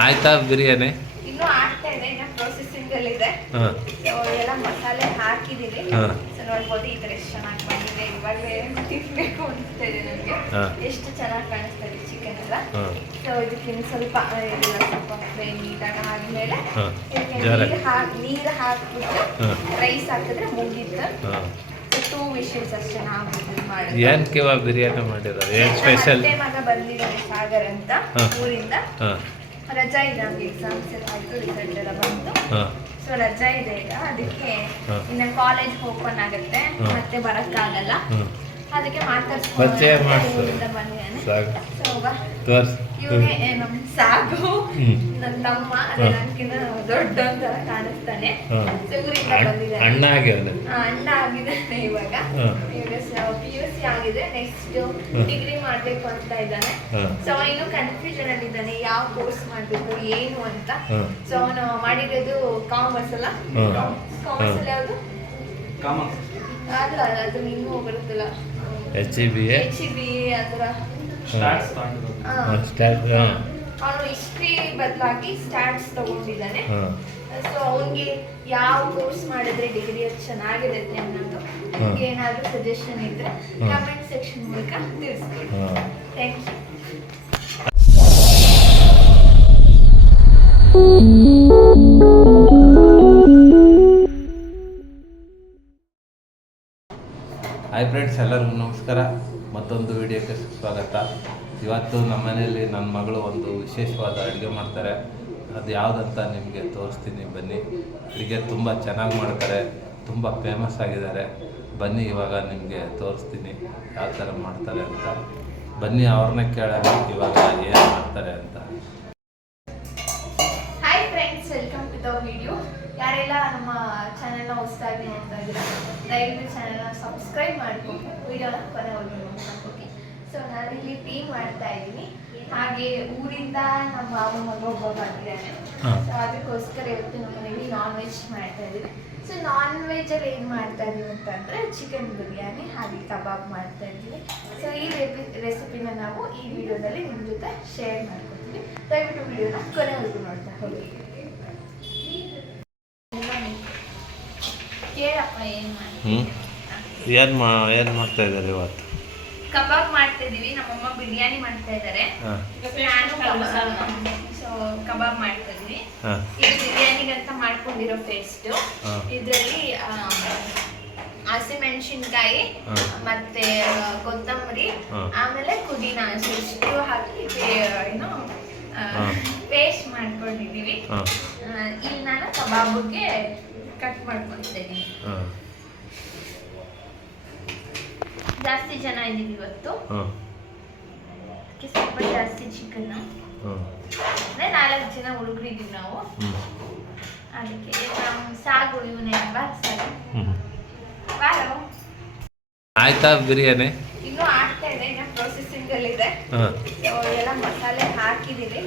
ಆಯ್ತಾ ಬಿರಿಯಾನಿ? ಇನ್ನೂ ಆಗ್ತಾ ಇದೆ ಇನ್ನ ಪ್ರೊಸೆಸಿಂಗ್ ಅಲ್ಲಿ ಇದೆ. ಹಾಂ. ಸೊ ಎಲ್ಲ ಮಸಾಲೆ ಹಾಕಿದೀನಿ. ಹಾ. ಸೊ ನೋಡ್ಬೋದು ಈ ತರ ಎಷ್ಟು ಚೆನ್ನಾಗಿ ಬಂದಿದೆ. ಇವಾಗಲೇ ತಿನ್ಬೇಕು ಅನಿಸ್ತಾ ಇದೆ ನನಗೆ. ಹಾ. ಎಷ್ಟು ಚೆನ್ನಾಗಿ ಕಾಣಿಸ್ತಾ ಇದೆ ಚಿಕನ್ ಎಲ್ಲ. ಹಾಂ. ಸೊ ಇದಕ್ಕೆ ಸ್ವಲ್ಪ ಆ, ಇದೆಲ್ಲ ಸ್ವಲ್ಪ ಫ್ರೈ ನೀಟಾಗಿ ಆದ್ಮೇಲೆ ಹಾ. ಇದಕ್ಕೆ ಜೋರ. ನೀರು ಹಾಕಿ ನೀರು ಹಾಕ್ಬಿಟ್ಟು ರೈಸ್ ಹಾಕಿದ್ರೆ ಮುಗಿದು ಹಾಂ. ಟೂ ಅಷ್ಟೇ ನಾವು ಏನು ಕಿವ ಬಿರಿಯಾನಿ ಮಾಡಿರೋದು? ಏನು ಸ್ಪೆಷಲ್ ಮಗ ಸಾಗರ್ ಅಂತ ಹಾ. ಊರಿಂದ. ಹಾಂ. ರಜಾ ಇದೆ ನಮ್ಗೆ ಎಕ್ಸಾಮ್ಸ್ ಎಲ್ಲ ಆಯ್ತು ರಿಸಲ್ಟ್ ಎಲ್ಲ ಬಂತು. ಸೊ ರಜಾ ಇದೆ ಈಗ. ಅದಕ್ಕೆ. ಇನ್ನ ಕಾಲೇಜ್ ಓಪನ್ ಆಗುತ್ತೆ. ಮತ್ತೆ ಬರಕ್ಕಾಗಲ್ಲ. ಅದಕ್ಕೆ ಪರಿಚಯ ಮಾಡ್ಸು. ಸಾಕು. ತೋರ್ಸ್. ಸಾಗು ನನ್ನ ತಮ್ಮ ಅದೇ ದೊಡ್ಡ ಅಂತ ಕಾಣಿಸ್ತಾನೆ. ಅಣ್ಣ ಆಗ್ಯಾವ ಆ, ಅಣ್ಣ ಆಗಿದ್ದಾನೆ ಇವಾಗ. ಪಿ ಯು ಸಿ ಆಗಿದೆ. ನೆಕ್ಸ್ಟ್ ಡಿಗ್ರಿ ಮಾಡ್ಬೇಕು ಅಂತ ಇದ್ದಾನೆ. ಸೊ ಅವನು ಇನ್ನೂ ಕನ್ಫ್ಯೂಷನ್ ಅಲ್ಲಿ ಇದ್ದಾನೆ. ಯಾವ ಕೋರ್ಸ್ ಮಾಡ್ಬೇಕು ಏನು ಅಂತ. ಸೊ ಅವನು ಮಾಡಿರೋದು ಕಾಮರ್ಸ್ ಅಲ್ಲ. ಕಾಮರ್ಸ್. ಅಲ್ಲಿ ಯಾವುದು? ಅಲ್ಲ ಅದು ಇನ್ನೂ ಬರುತ್ತಲ್ಲ. H E B A H B ಅದರ. ಹಾಂ. ಸ್ಟಾರ್ಟ್ ಹಾಂ. ಅವನು ಹಿಸ್ಟ್ರಿ ಬದಲಾಗಿ ಸ್ಟಾಟ್ಸ್ ತಗೊಂಡಿದ್ದಾನೆ. ಹಾಂ. ಸೊ ಅವನಿಗೆ ಯಾವ ಕೋರ್ಸ್ ಮಾಡಿದ್ರೆ ಡಿಗ್ರಿ ಅದು ಚೆನ್ನಾಗಿರುತ್ತೆ ಅನ್ನೋದು. ನಿಮ್ಗೆ ಏನಾದರೂ ಸಜೆಷನ್ ಇದ್ರೆ ಕಾಮೆಂಟ್ ಸೆಕ್ಷನ್ ಮೂಲಕ ತಿಳಿಸ್ಕೊಡಿ. ಥ್ಯಾಂಕ್ ಯು ಹಾಯ್ ಫ್ರೆಂಡ್ಸ್ ಎಲ್ಲರಿಗೂ ನಮಸ್ಕಾರ. ಮತ್ತೊಂದು ವಿಡಿಯೋಕ್ಕೆ ಸ್ವಾಗತ ಇವತ್ತು ನಮ್ಮ ಮನೆಯಲ್ಲಿ ನನ್ನ ಮಗಳು ಒಂದು ವಿಶೇಷವಾದ ಅಡುಗೆ ಮಾಡ್ತಾರೆ. ಅದು ಯಾವುದಂತ ನಿಮಗೆ ತೋರಿಸ್ತೀನಿ, ಬನ್ನಿ. ಅಡುಗೆ ತುಂಬ ಚೆನ್ನಾಗಿ ಮಾಡ್ತಾರೆ, ತುಂಬ ಫೇಮಸ್ ಆಗಿದ್ದಾರೆ. ಬನ್ನಿ, ಇವಾಗ ನಿಮಗೆ ತೋರಿಸ್ತೀನಿ ಯಾವ ಥರ ಮಾಡ್ತಾರೆ ಅಂತ. ಬನ್ನಿ, ಅವ್ರನ್ನೇ ಕೇಳೋಣ, ಇವಾಗ ಏನು ಮಾಡ್ತಾರೆ ಅಂತ. Hi friends welcome to the video ಯಾರೆಲ್ಲ ನಮ್ಮ ಚಾನೆಲ್ನ ಹೊಸದಾಗಿ ನೋಡ್ತಾ ಇದ್ದೀರಾ? ದಯವಿಟ್ಟು ಚಾನೆಲ್ನ ಸಬ್ಸ್ಕ್ರೈಬ್ ಮಾಡ್ಕೊಂಡು ವಿಡಿಯೋನ ಕೊನೆವರೆಗೂ ನೋಡ್ಕೊಂಡು ಹೋಗಿ. ಸೊ ನಾನಿಲ್ಲಿ ಟೀ ಮಾಡ್ತಾ ಇದ್ದೀನಿ. ಹಾಗೆ ಊರಿಂದ ನಮ್ಮ ಮಾವ ಮಗ ಒಬ್ಬ ಬಂದಿದ್ದಾನೆ. ಸೊ ಅದಕ್ಕೋಸ್ಕರ ಇವತ್ತು ನಮ್ಮ ಮನೇಲಿ ನಾನ್ ವೆಜ್ ಮಾಡ್ತಾ ಇದ್ದೀವಿ. ಸೊ ನಾನ್ ವೆಜ್ಜಲ್ಲಿ ಏನು ಮಾಡ್ತಾ ಇದ್ದೀವಿ ಅಂತಂದರೆ ಚಿಕನ್ ಬಿರಿಯಾನಿ ಹಾಗೆ ಕಬಾಬ್ ಮಾಡ್ತಾ ಇದ್ದೀವಿ. ಸೊ ಈ ರೆಪಿ ರೆಸಿಪಿನ ನಾವು ಈ ವಿಡಿಯೋದಲ್ಲಿ ನಿಮ್ಮ ಜೊತೆ ಶೇರ್ ಮಾಡ್ಕೊತೀವಿ. ದಯವಿಟ್ಟು ವಿಡಿಯೋನ ಕೊನೆವರೆಗೂ ನೋಡ್ತಾ ಹೋಗಿ ಕೇಳಪ್ಪ ಏನು ಹ್ಞೂ ಏನು ಮಾ ಏನು ಮಾಡ್ತಾ ಇದ್ದಾರೆ ಇವತ್ತು? ಕಬಾಬ್ ಮಾಡ್ತಾ ಇದೀವಿ ನಮ್ಮಮ್ಮ ಬಿರಿಯಾನಿ ಮಾಡ್ತಾ ಇದ್ದಾರೆ. ಹಾಂ. ನಾನು ಸೊ ಕಬಾಬ್ ಮಾಡ್ತಾ ಇದೀವಿ ಹಾಂ. ಇದು ಬಿರಿಯಾನಿಗಂತ ಮಾಡ್ಕೊಂಡಿರೋ ಪೇಸ್ಟ್ ಹಾ. ಇದರಲ್ಲಿ ಹಸಿಮೆಣಸಿನ್ಕಾಯಿ ಹಾ. ಮತ್ತೆ ಕೊತ್ತಂಬರಿ ಹಾ. ಆಮೇಲೆ ಪುದೀನ ಇಷ್ಟು ಹಾಕಿ ಪೇ- ಏನು ಹಾ. ಪೇಸ್ಟ್ ಮಾಡ್ಕೊಂಡಿದೀವಿ ಹಾಂ. ಇಲ್ಲಿ ನಾನು ಕಬಾಬ್ಗೆ ಕಟ್ ಮಾಡ್ಕೊಳ್ತೇನೆ. ಜಾಸ್ತಿ ಜನ ಇದ್ದೀವಿ ಇವತ್ತು. ಅದಕ್ಕೆ ಸ್ವಲ್ಪ ಜಾಸ್ತಿ ಚಿಕನ್ ಅಂದ್ರೆ ನಾಲ್ಕು ಜನ ಹುಡುಗರಿದ್ದೀವಿ ನಾವು. ಅದಕ್ಕೆ ನಮ್ಮ ಸಾಗು ಇವನೇ ಬಾ ಸರಿ. ಬಾರೋ. ಆಯ್ತಾ ಬಿರಿಯಾನಿ? ಇನ್ನೂ ಆಗ್ತಾ ಇದೆ ಇನ್ನ ಪ್ರೊಸೆಸಿಂಗ್ ಅಲ್ಲಿ ಇದೆ. ಎಲ್ಲ ಮಸಾಲೆ ಹಾಕಿದೀವಿ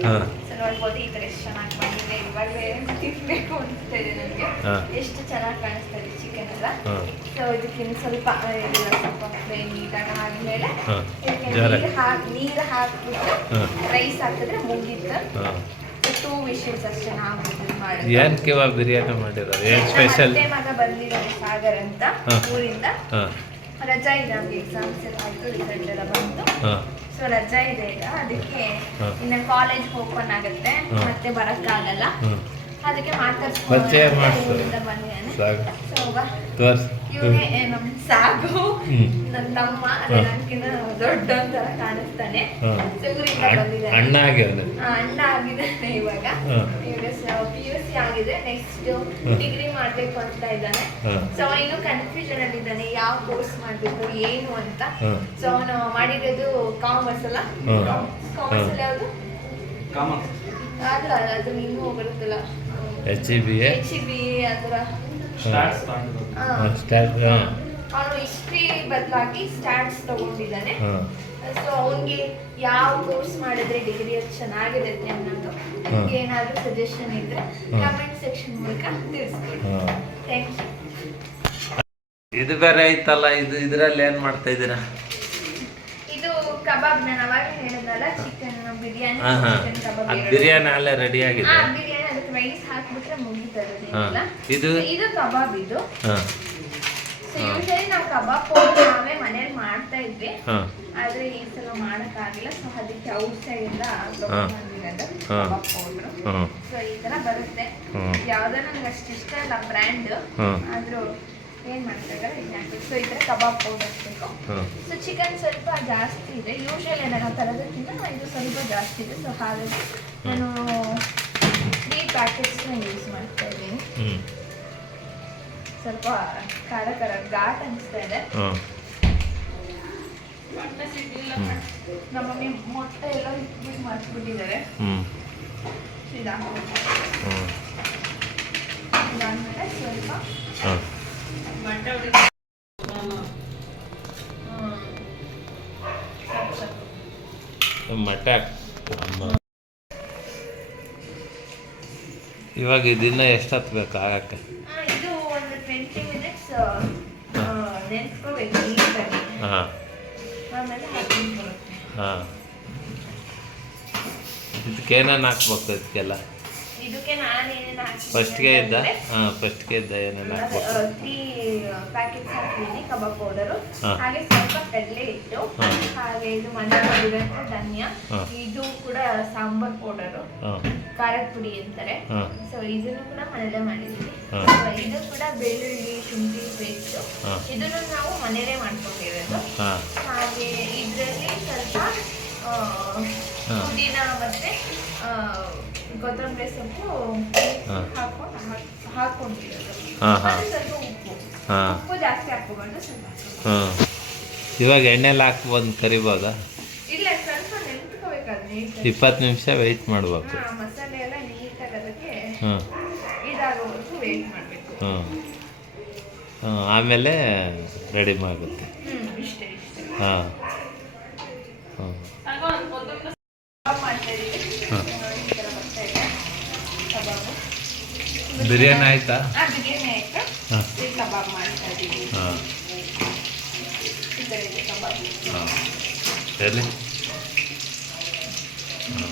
ನೋಡ್ಬೋದು ಈ ಥರ ಎಷ್ಟು ಚೆನ್ನಾಗಿ ಬಂದಿದೆ ಇವಾಗಲೇ ತಿನ್ಬೇಕು ಅನಿಸ್ತಾ ಇದೆ ನನಗೆ. ಎಷ್ಟು ಚೆನ್ನಾಗಿ ಕಾಣಿಸ್ತಾ ಇದೆ ಚಿಕನ್ ಎಲ್ಲ. ಸೊ ಇದಕ್ಕೆ ಸ್ವಲ್ಪ ಇದೆಲ್ಲ ಸ್ವಲ್ಪ ಫ್ರೈ ನೀಟಾಗಿ ಆದ್ಮೇಲೆ. ನೀರು ಹಾಕಿ ನೀರು ಹಾಕ್ಬಿಟ್ಟು ರೈಸ್ ಹಾಕಿದ್ರೆ ಮುಗೀತು. ಟೂ ವಿಷಲ್ಸ್ ಅಷ್ಟೇ ನಾವು ಇದು ಮಾಡಿದ್ದು ಏನು ಕಿವ ಬಿರಿಯಾನಿ ಮಾಡಿರೋದು? ಏನು ಸ್ಪೆಷಲ್ ಮಗ ಬಂದಿದ್ದಾರೆ ಸಾಗರ್ ಅಂತ ಊರಿಂದ. ರಜಾ ಇದೆ ನಮ್ಗೆ ಎಕ್ಸಾಮ್ಸ್ ಎಲ್ಲ ಆಯ್ತು ರಿಸಲ್ಟ್ ಎಲ್ಲ ಬಂತು. ಸೊ ರಜಾ ಇದೆ ಈಗ ಅದಕ್ಕೆ. ಇನ್ನ ಕಾಲೇಜ್ ಓಪನ್ ಆಗುತ್ತೆ ಮತ್ತೆ ಬರಕ್ಕಾಗಲ್ಲ. ಅದಕ್ಕೆ ಪರಿಚಯ ಮಾಡ್ಸು. ಸಾಕು. ಸೊ ಬಾ. ನಮ್ ಸಾಗು. ನನ್ನ ತಮ್ಮ ಅದೇ ದೊಡ್ಡ ಅಂತ ಕಾಣಿಸ್ತಾನೆ. ಅಣ್ಣ ಆಗಿದೆ ಅಣ್ಣ ಆಗಿದ್ದಾನೆ ಇವಾಗ. ಪಿ ಯು ಸಿ ಆಗಿದೆ. ನೆಕ್ಸ್ಟ್ ಡಿಗ್ರಿ ಮಾಡ್ಬೇಕು ಅಂತ ಇದ್ದಾನೆ. ಸೊ ಅವನು ಇನ್ನೂ ಕನ್ಫ್ಯೂಷನ್ ಅಲ್ಲಿ ಇದ್ದಾನೆ. ಯಾವ ಕೋರ್ಸ್ ಮಾಡ್ಬೇಕು ಏನು ಅಂತ. ಸೊ ಅವನು ಮಾಡಿರೋದು ಕಾಮರ್ಸ್ ಅಲ್ಲ. ಕಾಮರ್ಸ್. ಅಲ್ಲಿ ಯಾವುದು? ಅಲ್ಲ ಅದು ಇನ್ನೂ ಬರುತ್ತಲ್ಲ. H E B A H B ಅದರ ಹಾಂ. ಸ್ಟಾರ್ಟ್ ಹಾಂ. ಅವನು ಹಿಸ್ಟ್ರಿ ಬದಲಾಗಿ ಸ್ಟ್ಯಾಂಡ್ಸ್ ತಗೊಂಡಿದ್ದಾನೆ. ಸೊ ಅವನಿಗೆ ಯಾವ ಕೋರ್ಸ್ ಮಾಡಿದ್ರೆ ಡಿಗ್ರಿ ಚೆನ್ನಾಗಿರುತ್ತೆ ಅನ್ನೋದು. ನಿಮ್ಗೆ ಏನಾದರೂ ಸಜೆಷನ್ ಇದ್ರೆ. ಕಮೆಂಟ್ ಸೆಕ್ಷನ್ ಮೂಲಕ ತಿಳಿಸ್ಕೊಡಿ. ಥ್ಯಾಂಕ್ ಯು ಇದು ಬೇರೆ ಐತಲ್ಲ ಇದು ಇದರಲ್ಲಿ ಏನು ಮಾಡ್ತಾ ಇದ್ದೀರಾ? ಇದು ಕಬಾಬ್ ನಾನು ಅವಾಗ ಹೇಳಿದ್ನಲ್ಲ chicken biryani chicken kebab biryani ಅಲ್ಲೇ ರೆಡಿ ಆಗಿದೆ. ಆ, ರೈಸ್ ಹಾಕ್ಬಿಟ್ರೆ ಮುಗಿ ಹಾಂ. ಇದು? ಇದು ಕಬಾಬ್ ಇದು. ಸೊ. ಯೂಶಲಿ ನಾವು ಕಬಾಬ್ ಪೌಡರ್ ನಾವೇ ಮನೇಲಿ ಮಾಡ್ತಾ ಇದ್ವಿ. ಆದ್ರೆ ಈ ಸಲ ಮಾಡಕ್ಕಾಗಿಲ್ಲ. ಸೊ ಅದಕ್ಕೆ ಔಟ್ ಸೈಡ್ ಇಂದ. Kebab powder. ಸೊ ಈ ತರ ಬರುತ್ತೆ. ಯಾವ್ದೋ ನಂಗೆ ಅಷ್ಟು ಇಷ್ಟ ಇಲ್ಲ ಬ್ರ್ಯಾಂಡ್. ಆದ್ರೂ ಏನ್ ಮಾಡ್ತಾರೆ ಸೊ ಈ ತರ ಕಬಾಬ್ ಪೌಡರ್ ಬೇಕು ಸೊ ಚಿಕನ್ ಸ್ವಲ್ಪ ಜಾಸ್ತಿ ಇದೆ. ಯೂಶಲಿ ನಾನು ತರೋದಕ್ಕಿಂತ ಇದು ಸ್ವಲ್ಪ ಜಾಸ್ತಿ ಇದೆ. ಸೊ ಹಾಗಾಗಿ ನಾನು ಪ್ಯಾಕೆಟ್ಸ್ನ ಯೂಸ್ ಮಾಡ್ತಾ ಇದ್ದೀನಿ ಸ್ವಲ್ಪ ಖಾರ ಖಾರ ಘಾಟ್ ಅನಿಸ್ತಾ ಇದೆ. ನಮ್ಮ ಮಮ್ಮಿ ಮೊಟ್ಟೆ ಎಲ್ಲ ಇಟ್ಬಿಟ್ಟು ಹ್ಞೂ ಇದಾದ್ಮೇಲೆ ಸ್ವಲ್ಪ ಸಾಕು. ಮೊಟ್ಟೆ ಇವಾಗ ಇದನ್ನ ಎಷ್ಟು ಹತ್ಬೇಕು ಆಗಕ್ಕೆ? ಇದು ಒಂದು ಟ್ವೆಂಟಿ ಮಿನಿಟ್ಸ್ ನೆನ್ಸ್ಕೋಬೇಕು ನೀಟಾಗಿ. ಹಾಂ. ಇದಕ್ಕೆ ಏನೇನು ಹಾಕ್ಬೇಕು ಇದಕ್ಕೆಲ್ಲ? ಇದಕ್ಕೆ ನಾನು ಏನೇನು ಫಸ್ಟ್ಗೆ ಇದ್ದ? ಹಾಂ ಫಸ್ಟ್ಗೆ ಇದ್ದ ಏನೇನು ಹಾಕ್ಬೇಕು ತ್ರೀ ಪ್ಯಾಕೆಟ್ಸ್ ಹಾಕಿದ್ದೀನಿ ಕಬಾಬ್ ಪೌಡರ್ ಹಾಗೆ ಸ್ವಲ್ಪ ಕಡಲೆ ಇಟ್ಟು ಹಾಗೆ ಇದು ಮನೆಯಲ್ಲಿರುವಂಥ ಧನ್ಯ. ಇದು ಕೂಡ ಸಾಂಬಾರ್ ಪೌಡರು ಖಾರದ ಪುಡಿ ಅಂತಾರೆ. ಸೊ ಇದನ್ನು ಕೂಡ ಮನೇಲೆ ಮಾಡಿದ್ದೀನಿ. ಇದು ಕೂಡ ಬೆಳ್ಳುಳ್ಳಿ ಶುಂಠಿ ಪೇಸ್ಟ್ ಇದನ್ನೂ ನಾವು ಮನೇಲೇ ಮಾಡ್ಕೊಂಡಿರೋದು. ಹಾಗೆ ಇದರಲ್ಲಿ ಸ್ವಲ್ಪ. ಪುದೀನ ಮತ್ತೆ ಕೊತ್ತಂಬರಿ ಸೊಪ್ಪು ಹಾ. ಹಾಕೊಂಡು ಹಾಕೊಂಡಿರೋದು ಹಾ, ಹಾ. ಮತ್ತೆ ಸ್ವಲ್ಪ ಉಪ್ಪು. ಹಾಂ. ಉಪ್ಪು ಜಾಸ್ತಿ ಸ್ವಲ್ಪ. ಹಾಂ. ಇವಾಗ ಎಣ್ಣೆಲಿ ಹಾಕಿ ಬಂದು ಕರಿಬೋದಾ? ಇಲ್ಲ ಸ್ವಲ್ಪ ನೀಟಾಗಿ. ಇಪ್ಪತ್ತು ನಿಮಿಷ ವೆಯ್ಟ್ ಮಾಡಬೇಕು. ಹಾ ಮಸಾಲೆ ಎಲ್ಲ ನೀಟಾಗಿ ಅದಕ್ಕೆ ಹಾಂ. ಇದಾಗೋವರೆಗೂ ವೇಟ್ ಮಾಡಬೇಕು. ಹಾಂ. ಹಾಂ ಆಮೇಲೆ ರೆಡಿ ಮಾಡುತ್ತೆ ಇಷ್ಟೇ ಇಷ್ಟೇ. ಹಾಂ ಕಬಾಬ್ ಮಾಡ್ತಾ ಇದೀವಿ ಹಾ. ನೋಡಿ, ಈ ಥರ ಬರ್ತಾ ಇದೆ ಕಬಾಬು ಬಿರಿಯಾನಿ ಆಯ್ತಾ? ಆ ಬಿರಿಯಾನಿ ಆಯ್ತು. ಹಾಂ. ಈ ಕಬಾಬ್ ಮಾಡ್ತಾ ಇದೀವಿ. ಹಾಂ. ಈ ಥರ ಇದೆ ಕಬಾಬ್. ಹಾಂ. ಎಲ್ಲಿ? ಹಾಂ.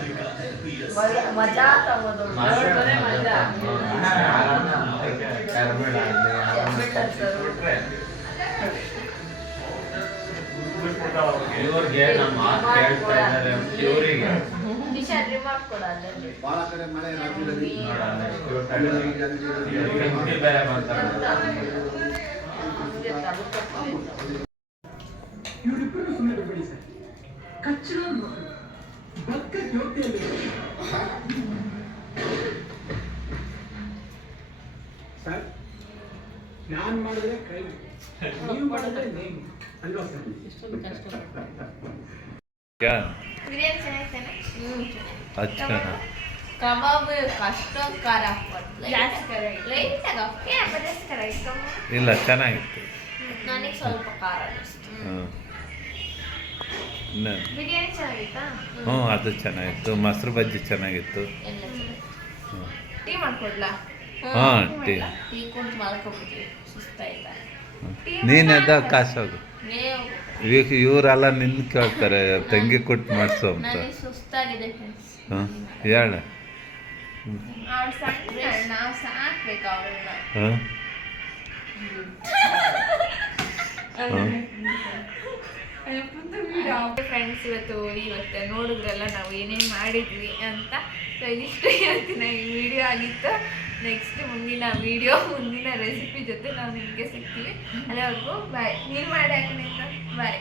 ಮಜಾ ತಗೋದು ಮಾತು ಕೇಳ್ತಾ ಇದ್ದಾರೆ ಬಹಳ ಸರ್. ಬಕ್ಕ ಜ್ಯೋತಿಯಲ್ಲಿ ಸರ್ ನಾನ್ ಮಾಡಿದ್ರೆ ಕೈ ನೀವು ಮಾಡಿದ್ರೆ ನೇಮ್ ಅಲ್ವಾ ಸರ್ क्या ಬಿರಿಯಾನಿ ಚೆನ್ನಾಗಿತ್ತೇನೆ ಹ್ಮ್ अच्छा ना ಕಬಾಬ್ ಅಷ್ಟೊಂದು ಖಾರ ಹಾಕ್ಬಾರ್ದು ಜಾಸ್ತಿ ಖಾರ ಲೈಟ್ ಆಗಿ ಓಕೆ ಜಾಸ್ತಿ ಖಾರ ಇತ್ತು ಇಲ್ಲ ಚೆನ್ನಾಗಿತ್ತು ನನಗೆ ಸ್ವಲ್ಪ ಖಾರ ಅನ್ನಿಸ್ತು ಹ್ಞೂ ಅದು ಚೆನ್ನಾಗಿತ್ತು. ಮೊಸರು ಬಜ್ಜಿ ಚೆನ್ನಾಗಿತ್ತು. ಟೀ ಮಾಡ್ಕೊಡ್ಲಾ? ಹಾ, ಟೀ. ಟೀ ಕುಂತು ಮಲ್ಕೊಬಿಟ್ವಿ. ಸುಸ್ತಾಯ್ತಾ? ನೀನು ಎದ್ದ ಕಾಸೋಗು ನೀವು. ಈಗ ಇವರೆಲ್ಲ ನಿನ್ ಕೇಳ್ತಾರೆ ತಂಗಿ ಕೊಟ್ಟು ಮಾಡಿಸು ಅಂತ. ಹಾಂ ಹೇಳ. ಹ್ಞೂ. ಹಾಂ ಫ್ರೆಂಡ್ಸ್ ಇವತ್ತು ಇವತ್ತು ನೋಡಿದ್ರಲ್ಲ ನಾವು ಏನೇನು ಮಾಡಿದ್ವಿ ಅಂತ ಸೊ ಇದಿಷ್ಟು ಇವತ್ತಿನ ಈ ವಿಡಿಯೋ ಆಗಿತ್ತು. ನೆಕ್ಸ್ಟ್ ಮುಂದಿನ ವಿಡಿಯೋ ಮುಂದಿನ ರೆಸಿಪಿ ಜೊತೆ ನಾವು ನಿಮಗೆ ಸಿಗ್ತೀವಿ ಅಲ್ಲಿವರೆಗೂ ಬಾಯ್ ನೀನು ಮಾಡಿ ಹಾಕಿನಿಂದ ಬಾಯ್